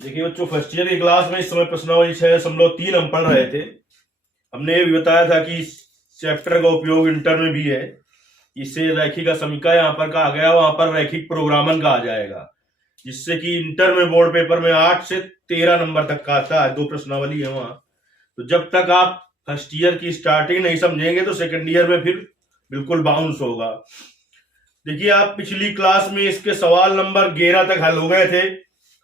देखिए बच्चों, first year की क्लास में इस समय प्रश्नावली 6.3 हम पढ़ रहे थे। हमने ये भी बताया था कि इस चैप्टर का उपयोग इंटर में भी है। इससे रैखिक असमीका यहाँ पर कहा गया, वहां पर रैखिक प्रोग्रामन कहा जाएगा, जिससे कि इंटर में बोर्ड पेपर में 8 से 13 नंबर तक का आता है। 2 प्रश्नावली है वहां। तो जब तक आप फर्स्ट ईयर की स्टार्टिंग नहीं समझेंगे तो सेकंड ईयर में फिर बिल्कुल बाउंस होगा। देखिए, आप पिछली क्लास में इसके सवाल नंबर 11 तक हल हो गए थे।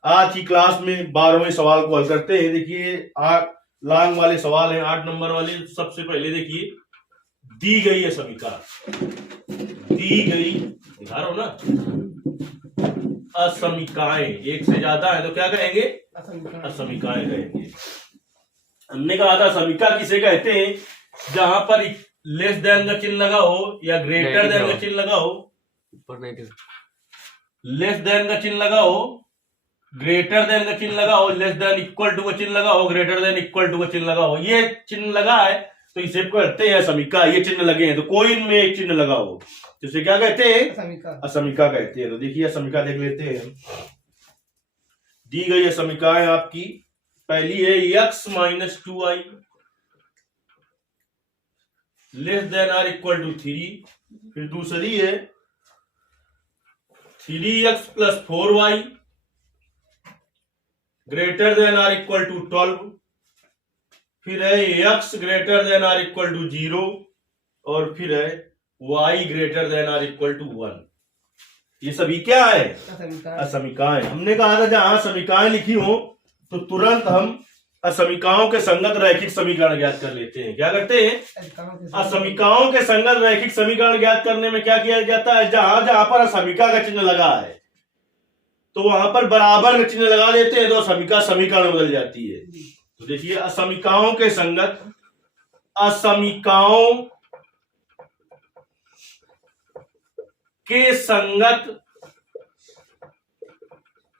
आज की क्लास में 12वें सवाल को हल करते हैं। देखिए, 8 लॉन्ग वाले सवाल हैं, 8 नंबर वाले। सबसे पहले देखिए, दी गई है समीका, दी गई, दिखा रहा हूं ना, असमीकाएं एक से ज्यादा है तो क्या कहेंगे? असमीकाएं कहेंगे। हमने कहा था समीका किसे कहते हैं? जहां पर लेस देन का चिन्ह लगा हो या ग्रेटर देन का चिन्ह लगा हो, लेस देन का चिन्ह लगा हो, ग्रेटर देन का चिन्ह लगा हो, लेस देन इक्वल टू का चिन्ह लगा हो, ग्रेटर देन इक्वल टू का चिन्ह लगा हो। ये चिन्ह लगा है तो इसे कहते हैं समीका। ये चिन्ह लगे हैं तो कोई इनमें एक चिन्ह लगा हो तो इसे क्या कहते हैं? असमीका कहते हैं। तो देखिए असमीका देख लेते हैं। दी गई असमीकाएं आपकी, पहली है x - 2y less than or equal to 3। फिर दूसरी है 3x + 4y greater than or equal to 12। फिर है x greater than or equal to 0 और फिर है y greater than or equal to 1। ये सभी क्या है? असमीकाएं। हमने कहा था जहां समीकाएं लिखी हो तो तुरंत हम असमीकाओं के संगत रैखिक समीकरण ज्ञात कर लेते हैं। क्या करते हैं? असमीकाओं के संगत रैखिक समीकरण ज्ञात करने में क्या किया जाता है? जहां जहां पर असमीका का चिन्ह लगा है तो वहां पर बराबर का चिन्ह लगा देते हैं तो असमीका समीकरण बदल जाती है। तो देखिए, असमीकाओं के संगत, असमीकाओं के संगत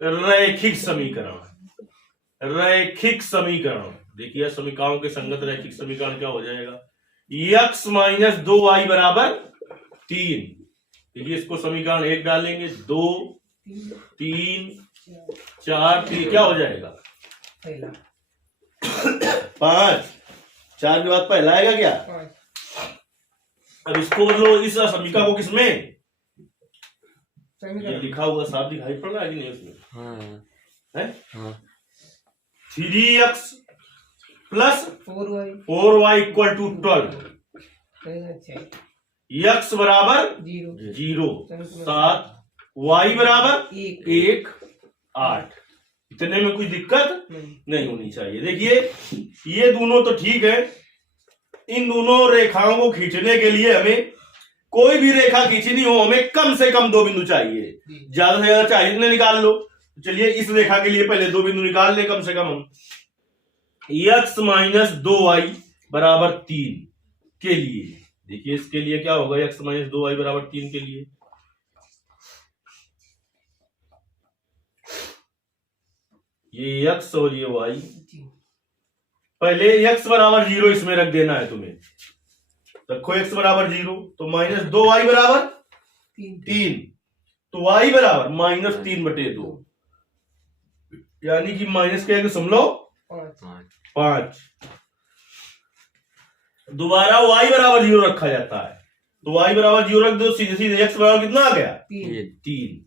रैखिक समीकरण, रैखिक समीकरण। देखिए, असमीकाओं के संगत रैखिक समीकरण क्या हो जाएगा? x - 2y = 3। देखिए, इसको समीकरण 1 डालेंगे, 2 3 4, फिर क्या हो जाएगा? 5। 4 के बाद पहला आएगा क्या? अब इसको बदलो, इस असमीका को किसमें? ये लिखा हुआ साफ दिखाई पड़ रहा है कि नहीं उसमें? हाँ। 3x + 4y = 12। x बराबर 0, 7, y बराबर 1, 8। इतने में कोई दिक्कत नहीं होनी चाहिए। देखिए, ये दोनों तो ठीक है। इन दोनों रेखाओं को खींचने के लिए हमें कोई भी रेखा खींचनी हो, हमें कम से कम 2 बिंदु चाहिए। ज्यादा से ज्यादा चाहिए इतने निकाल लो। चलिए, इस रेखा के लिए पहले 2 बिंदु निकाल ले कम से कम हम। x - 2y = 3 के लिए, देखिए इसके लिए क्या होगा? x - 2y = 3 के लिए ये x और ये y, पहले x = 0 इसमें रख देना है तुम्हें। रखो x = 0 तो -2y = 3, तो y = -3/2, यानी कि -5। दोबारा y = 0 रखा जाता है तो y = 0 रख दो, सीधे सीधे x बराबर कितना आ गया? 3।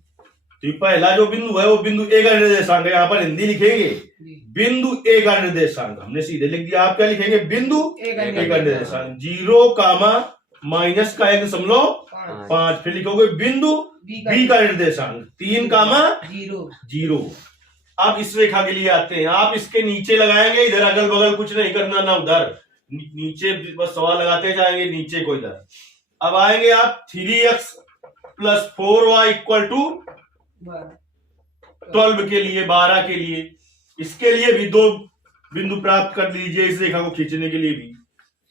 तो ये पहला जो बिंदु है वो बिंदु a का निर्देशांक है। यहाँ पर हिंदी लिखेंगे बिंदु a का निर्देशांक, हमने सीधे लिख दिया। आप क्या लिखेंगे? बिंदु a का निर्देशांक। 0, -1.5। फिर लिखोगे बिंदु b का निर्देशांक 3, 0। अब इस रेखा के लिए आते हैं। आप इसके नीचे लगाएंगे, इधर अगल बगल कुछ नहीं करना, ना उधर, नीचे बस सवाल लगाते जाएंगे, नीचे को इधर। अब आएंगे आप 3x + 4y = 12 के लिए, 12 के लिए। इसके लिए भी 2 बिंदु प्राप्त कर लीजिए इस रेखा को खींचने के लिए भी।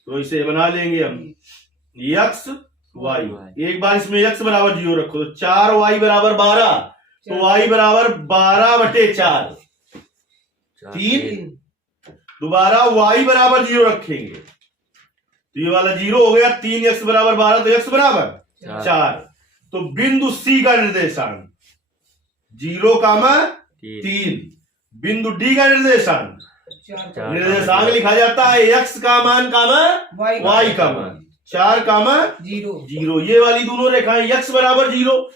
तो इसे बना लेंगे हम x y। एक बार इसमें x = 0 रखो तो 4y = 12, तो y = 12/4। 3, दोबारा y = 0 रखेंगे तो ये वाला 0 हो गया। 3x = 12 तो x = 4। तो बिंदु सी का निर्देशांक 0,3, बिंदु डी का निर्देशांक लिखा जाता है x का मान y का मान 4,0। ये वाली दोनों रेखाएं x बराबर 0,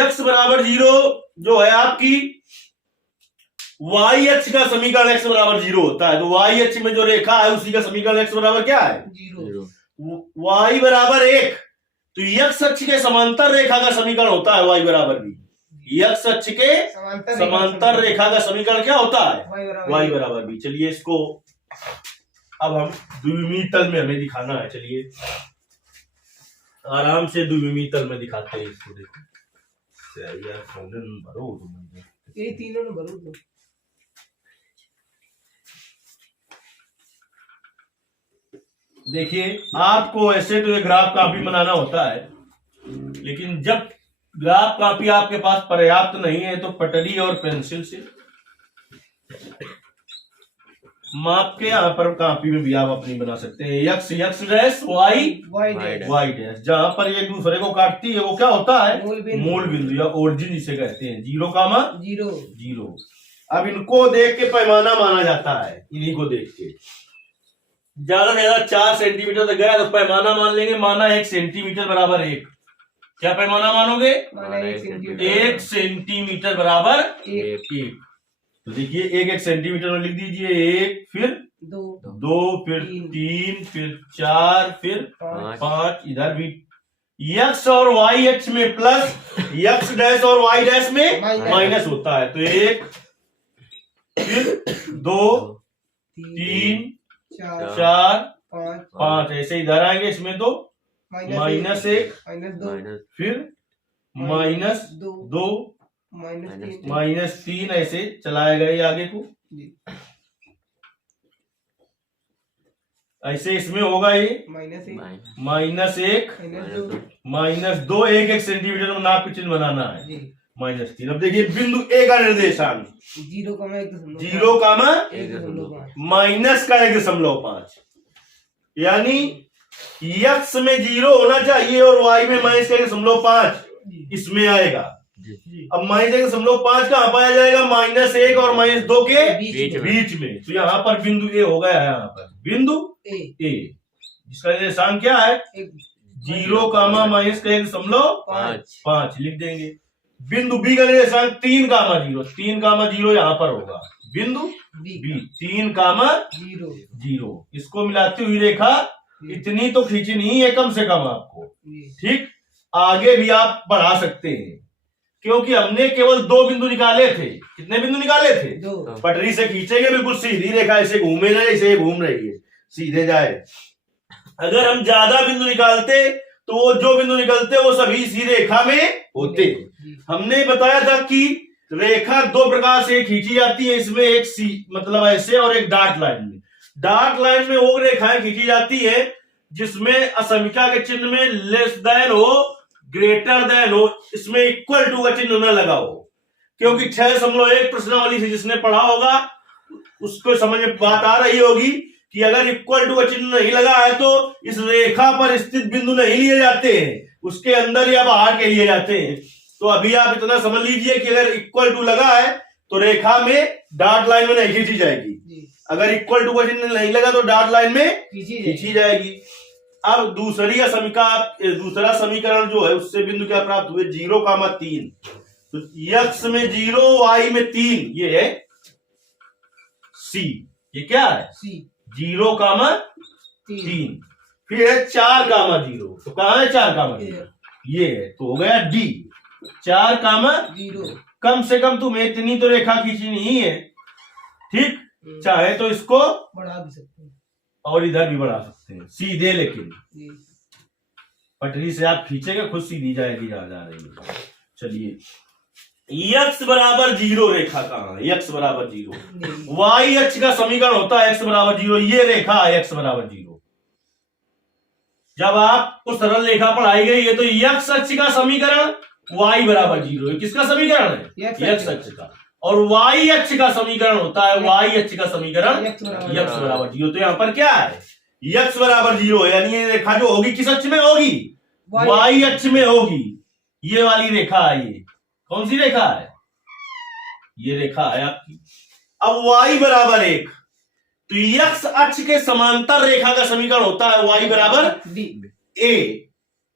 x बराबर 0 जो है आपकी y अक्ष का समीकरण x बराबर 0 होता है। तो y अक्ष में जो रेखा है उसी का समीकरण x बराबर क्या है 0। y बराबर 1, तो x अक्ष के समांतर रेखा का समीकरण होता है y बराबर b। x अक्ष के समांतर रेखा का समीकरण क्या होता है y बराबर b। चलिए इसको अब हम द्विविमीय तल में हमें दिखाना है। चलिए आराम से द्विविमीय तल में दिखाते हैं इसको। देखो ये तीनों ने भरो। देखिए आपको ऐसे तो ये ग्राफ कापी बनाना होता है, लेकिन जब ग्राफ कापी आपके पास पर्याप्त नहीं है तो पटरी और पेंसिल से माप के यहाँ पर कापी में भी आप अपनी बना सकते हैं। x डैश y डैश, जहां पर एक दूसरे को काटती है वो क्या होता है मूल बिंदु या ओरिजिन जिसे कहते हैं। 0,0। अब इनको देख के पैमाना माना जाता है। इन्हीं को देख के ज्यादा से ज्यादा 4 सेंटीमीटर तक गया तो पैमाना मान लेंगे। माना 1 सेंटीमीटर बराबर 1। क्या पैमाना मानोगे 1 सेंटीमीटर बराबर 1। तो देखिए 1 सेंटीमीटर में लिख दीजिए 1, फिर 2, फिर 3, फिर 4, फिर 5। इधर भी x और y अक्ष में प्लस, x डैश और y डैश में माइनस होता है। तो 1, फिर 2, 3, 4, 5 ऐसे इधर आएंगे। इसमें तो -1, फिर -2, -3 ऐसे चलाए गए आगे को। ऐसे इसमें होगा ये -1, -2, 1 सेंटीमीटर में नाप के चिन्ह बनाना है -3। अब देखिए बिंदु ए का निर्देशांक 0,-1.5, यानी x में 0 होना चाहिए और y में -1.5 इसमें आएगा। अब -1.5 कहां पाया जाएगा -1 और -2 के बीच में। तो यहाँ पर बिंदु ए हो गया है। यहाँ पर बिंदु ए जिसका निर्देशांक क्या है 0,-1.5 लिख देंगे। बिंदु बी का निर्देशांक 3,0, 3,0 यहाँ पर होगा। बिंदु बी 3,0। इसको मिलाती हुई रेखा इतनी तो खींचनी ही है कम से कम आपको। ठीक, आगे भी आप बढ़ा सकते हैं क्योंकि हमने केवल 2 बिंदु निकाले थे। कितने बिंदु निकाले थे 2। पटरी से खींचेंगे बिल्कुल सीधी रेखा, ऐसे घूमे जाए, ऐसे घूम रही है सीधे जाए। अगर हम ज्यादा बिंदु निकालते तो वो जो बिंदु निकलते वो सभी इसी रेखा में होते। हमने बताया था कि रेखा 2 प्रकार से खींची जाती है। इसमें एक सी मतलब ऐसे और एक डॉट लाइन में। डॉट लाइन में वो रेखाएं खींची जाती है जिसमें असमिका के चिन्ह में लेस देन हो, ग्रेटर देन हो, इसमें इक्वल टू का चिन्ह न लगा हो। क्योंकि 6.1 प्रश्नावली से जिसने पढ़ा होगा उसको समझ में बात आ रही होगी कि अगर इक्वल टू का चिन्ह नहीं लगा है तो इस रेखा पर स्थित बिंदु नहीं लिए जाते हैं, उसके अंदर या बाहर के लिए जाते हैं। तो अभी आप इतना समझ लीजिए कि अगर इक्वल टू लगा है तो रेखा में डॉट लाइन में नहीं खींची जाएगी। अगर इक्वल टू का चिन्ह नहीं लगा तो डॉट लाइन में खींची जाएगी। अब दूसरा समीकरण जो है उससे बिंदु क्या प्राप्त हुए 0,3। तो x में 0, y में 3, ये है C। ये क्या है 0,3। फिर है 4,0। तो कहां है 4,0? ये है। तो हो गया D 4,0। कम से कम तुम्हें इतनी तो रेखा खींचनी ही है। ठीक, चाहे तो इसको बढ़ा भी सकते हैं और इधर भी बढ़ा सकते हैं सीधे, लेकिन पटरी से आप खींचेंगे खुद सीधी जाएगी जहां जा रही है। चलिए x बराबर 0 रेखा कहां है x बराबर 0। y अक्ष का समीकरण होता है x बराबर 0। ये रेखा है x बराबर 0। जब आपको सरल रेखा पढ़ाई गई है तो x अक्ष का समीकरण y बराबर 0 किसका समीकरण है x अक्ष का, और y अक्ष का समीकरण होता है y अक्ष का समीकरण x बराबर 0। तो यहाँ पर क्या है x बराबर 0, यानी ये रेखा जो होगी किस अक्ष में होगी y अक्ष में होगी। ये वाली रेखा है, ये कौन सी रेखा है, ये रेखा है आपकी। अब y बराबर 1, तो x अक्ष के समांतर रेखा का समीकरण होता है y बराबर डी a,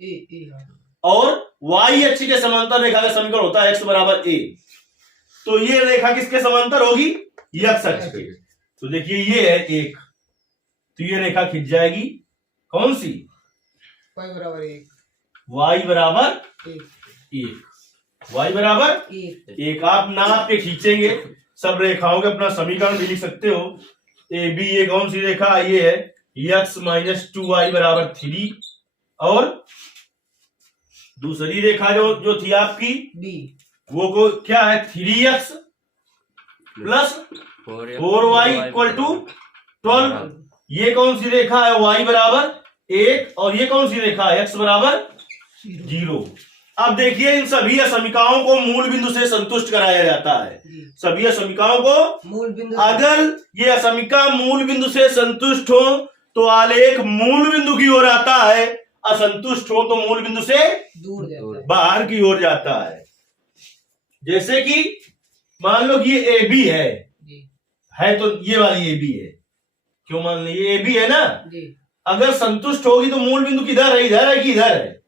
ए हाँ। और y अक्ष के समांतर रेखा का समीकरण होता है x बराबर a। तो ये रेखा किसके समांतर होगी, x अक्ष के। तो देखिए ये है 1, तो ये रेखा खिंच जाएगी, कौन सी, y बराबर 1, y बराबर 1, 1, y बराबर 1। आप नाप के खींचेंगे सब रेखाओं के अपना समीकरण भी लिख सकते हो। ए बी, ये कौन सी रेखा, ये है x माइनस 2y बराबर 3, और दूसरी रेखा जो थी आपकी डी वो को क्या है, 3x plus 4y equal to 12। ये कौन सी रेखा है, y बराबर 1, और ये कौन सी रेखा है, x बराबर 0। अब देखिए इन सभी असमीकाओं को मूल बिंदु से संतुष्ट कराया जाता है। सभी असमीकाओं को मूल बिंदु, अगर ये असमीका मूल बिंदु से संतुष्ट हो तो आलेख मूल बिंदु की ओर आता है, असंतुष्ट हो तो मूल बिंदु से दूर जाता है, बाहर की ओर जाता है। जैसे कि मान लो कि ये ए बी है तो ये वाली ए बी है, क्यों मान लो ये ए बी है ना, जी अगर संतुष्ट होगी तो मूल बिंदु किधर है, इधर है कि इधर है,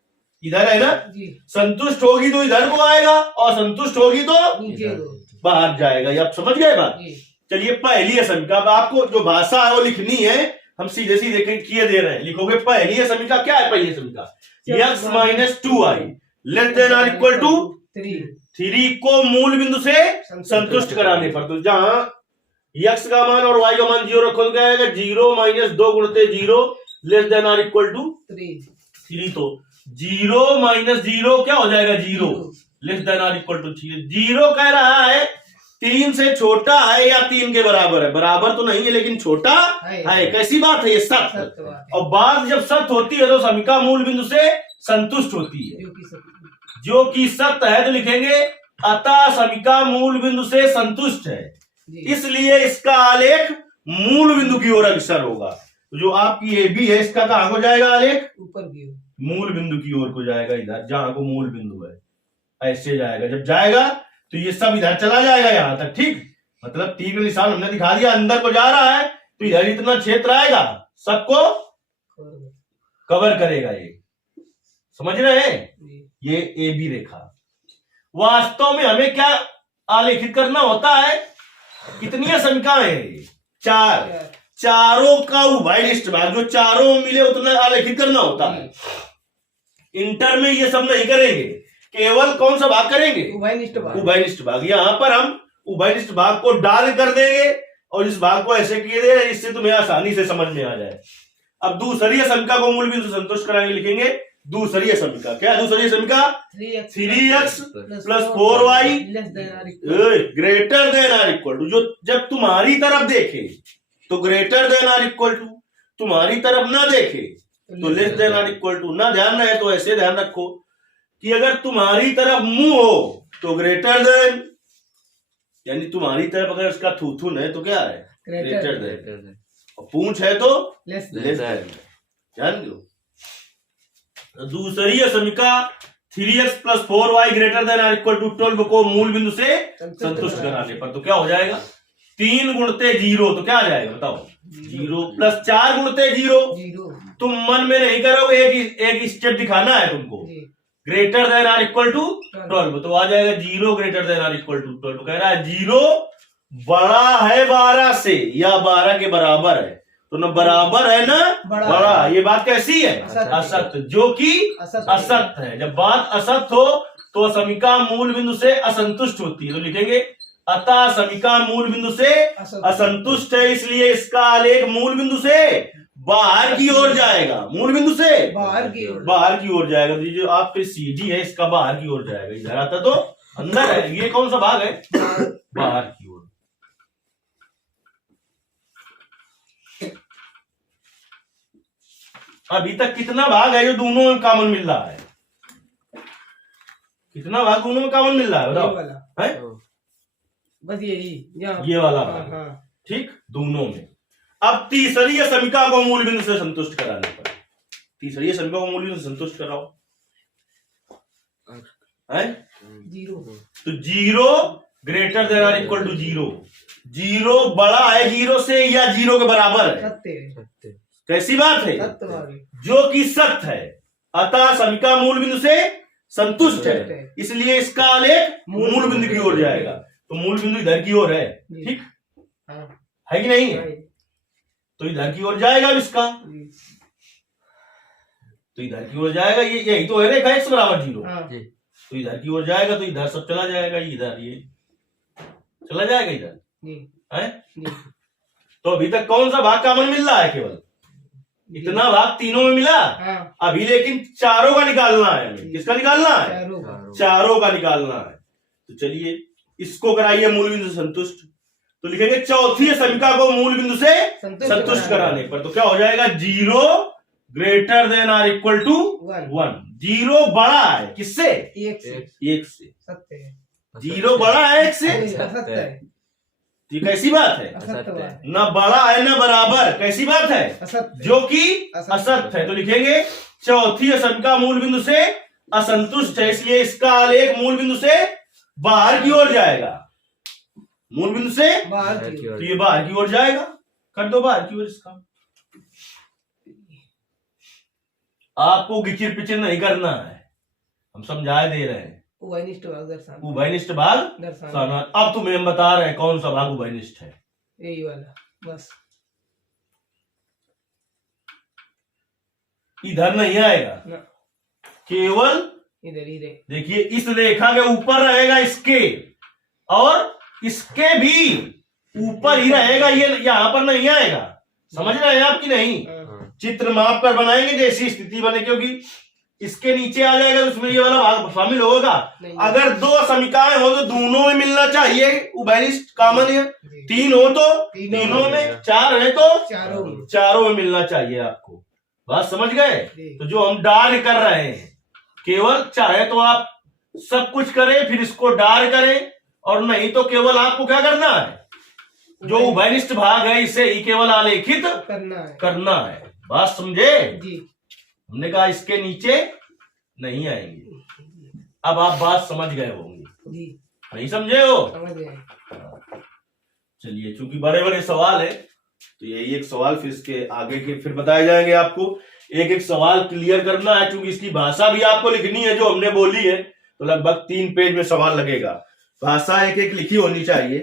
इधर है ना, जी, संतुष्ट होगी तो इधर को आएगा और संतुष्ट होगी तो नीचे दो, बाहर जाएगा। ये आप समझ गए बात। जी चलिए पहली असमीका, अब आपको जो भाषा है वो लिखनी है, हम सीधे सीधे किए दे रहे हैं। लिखोगे पहली असमीका, क्या है पहली असमीका, x minus 2y less than or equal to 3 को मूल बिंदु से संतुष्ट कराने पर, तो जहां x का मान और y का मान 0 रखो तो क्या आएगा, 0 माइनस 2 गुणते 0 less than or equal to 3। तो 0 माइनस 0 क्या हो जाएगा, 0 less than or equal to 3। 0 कह रहा है 3 से छोटा है या 3 के बराबर है, बराबर तो नहीं है लेकिन छोटा है। कैसी बात है, ये सत्य। और बात जब सत्य होती है तो समीका मूल बिंदु से संतुष्ट होती है, जो कि सत्य है तो लिखेंगे अतः समीका मूल बिंदु से संतुष्ट है, इसलिए इसका आलेख मूल बिंदु की ओर अग्रसर होगा। तो जो आपकी ए बी है इसका कहां को जाएगा आलेख, ऊपर की ओर, मूल बिंदु की ओर को जाएगा, इधर जहां को मूल बिंदु है ऐसे जाएगा। जब जाएगा तो ये सब इधर चला जाएगा यहां तक, ठीक, मतलब तीर का निशान हमने दिखा दिया, अंदर को जा रहा है तो इधर इतना क्षेत्र आएगा, सबको कवर करेगा। ये समझ रहे हैं, ये ए बी रेखा। वास्तव में हमें क्या आलेखित करना होता है, कितनी असमीकाएं हैं, 4, चारों का उभयनिष्ठ भाग, जो चारों मिले उतना आलेखित करना होता है। इंटर में ये सब नहीं करेंगे, केवल कौन सा भाग करेंगे, उभयनिष्ठ भाग। यहाँ पर हम उभयनिष्ठ भाग को डाल कर देंगे और इस भाग को ऐसे किए दे, इससे तुम्हें आसानी से समझ में आ जाए। अब दूसरी असमीका को मूल बिंदु संतुष्ट कराएंगे, लिखेंगे दूसरी असमीका, क्या दूसरी असमीका, 3x plus 4y greater than or equal to, जो जब तुम्हारी तरफ देखे तो greater than or equal to, तुम्हारी तरफ ना देखे तो less than or equal to. ना ध्यान रहे तो ऐसे ध्यान रखो कि अगर तुम्हारी तरफ मुंह हो तो ग्रेटर देन, यानी तुम्हारी तरफ अगर इसका थूथुन है तो क्या है, ग्रेटर देन, और पूंछ है तो लेस देन, ध्यान दो। दूसरी असमीका 3x plus 4y greater than or equal to 12 को मूल बिंदु से संतुष्ट कराने पर तो क्या हो जाएगा, 3 गुणते 0 तो क्या आ जाएगा बताओ, 0 प्लस 4 गुणते 0। तुम मन में नहीं करोगे, एक स्टेप दिखाना है तुमको, greater than or equal to 12 तो आ जाएगा 0 greater than or equal to 12। कह रहा है 0 बड़ा है 12 से या 12 के बराबर है, तो न बराबर है ना बड़ा। ये बात कैसी है, असत्य, जो कि असत्य है। जब बात असत्य हो तो समीका मूल बिंदु से असंतुष्ट होती है, तो लिखेंगे अतः समीका मूल बिंदु से असंतुष्ट है, इसलिए इसका आलेख मूल बिंदु से बाहर की ओर जाएगा, मूल बिंदु से बाहर की ओर जाएगा। तो जो आपके सीधी है इसका बाहर की ओर जाएगा, इधर आता तो अंदर है। ये कौन सा भाग है, बाहर की ओर। अभी तक कितना भाग है जो दोनों में कॉमन मिल रहा है, कितना भाग दोनों में कॉमन मिल रहा है बताओ, है बस यही ये वाला भाग, ठीक, दोनों में। अब तीसरी समीका को मूल बिंदु से संतुष्ट कराने पर, तीसरी समीका को मूल बिंदु से संतुष्ट कराओ। है? जीरो। तो 0 ग्रेटर देन और इक्वल टू 0, 0 बड़ा है 0 से या 0 के बराबर है। सत्य। कैसी बात है? सत्य वाली। जो कि सत्य है, अतः समीकरण मूल बिंदु से संतुष्ट है, इसलिए इसका आलेख मूल बिंदु की ओर जाएगा। तो मूल बिंदु इधर की ओर है, ठीक हाँ। है कि नहीं है? तो इधर की ओर जाएगा अब इसका, तो इधर की ओर जाएगा। ये यही तो है रेखा x बराबर 0। हाँ। तो इधर की ओर जाएगा, तो इधर सब चला जाएगा, इधर ये चला जाएगा इधर, है? तो अभी तक कौन सा भाग कॉमन मिल रहा है? केवल इतना भाग तीनों में मिला। हाँ। अभी लेकिन चारों का निकालना है हमें। किसका निकालना है? चारों का निकालना है। तो चलिए इसको कराइए मूल बिंदु से संतुष्ट। तो लिखेंगे चौथी समीकरण को मूल बिंदु से संतुष्ट कराने पर। तो क्या हो जाएगा? 0 ग्रेटर देन और इक्वल टू 1। 0 बड़ा है किससे? एक से। सत्य है। 0 बड़ा है एक से। असत्य है। ठीक, कैसी बात है? न बड़ा है न बराबर, कैसी बात है? असत्य। जो कि असत्य है। तो लिखेंगे चौथी समीकरण मूल बिंदु से असंतुष्ट है, इसलिए इसका आलेख मूल बिंदु से बाहर की ओर जाएगा। मूल बिंदु से बाहर की ओर। तो ये बाहर की ओर जाएगा। कर दो बाहर की ओर इसका। आपको गिचिर पिचिर नहीं करना है, हम समझा दे रहे हैं। उभयनिष्ठ भाग दर्शाना। उभयनिष्ठ भाग दर्शाना। अब तुम्हें हम बता रहे हैं कौन सा भाग उभयनिष्ठ है। यही वाला बस। इधर नहीं आएगा ना। केवल इधर ही रहे। देखिए इस रेखा के ऊपर रहेगा इसके, और इसके भी ऊपर ही रहेगा, ये यहां पर नहीं आएगा। समझ रहे हैं आप कि नहीं? चित्र माप कर बनाएंगे जैसी स्थिति बने, क्योंकि इसके नीचे आ जाएगा तो उसमें ये वाला भाग शामिल होगा। अगर 2 समीकरण हो तो दोनों में मिलना चाहिए, उभयनिष्ठ कॉमन है। 3 हो तो तीनों में, 4 है तो चारों में मिलना चाहिए आपको। बात समझ गए? तो जो हम डार कर रहे हैं, केवल चाहे तो आप सब कुछ करें फिर इसको डार करें, और नहीं तो केवल आपको क्या करना है? जो उभयनिष्ठ भाग है इसे ही केवल आलेखित करना है। बात समझे? हमने कहा इसके नीचे नहीं आएंगे। अब आप बात समझ गए होंगे, नहीं समझे हो? चलिए चूंकि बड़े बड़े सवाल है तो यही एक सवाल फिर इसके आगे के फिर बताए जाएंगे। आपको एक एक सवाल क्लियर करना है, क्योंकि इसकी भाषा भी आपको लिखनी है जो हमने बोली है। तो लगभग 3 पेज में सवाल लगेगा। भाषा एक एक लिखी होनी चाहिए।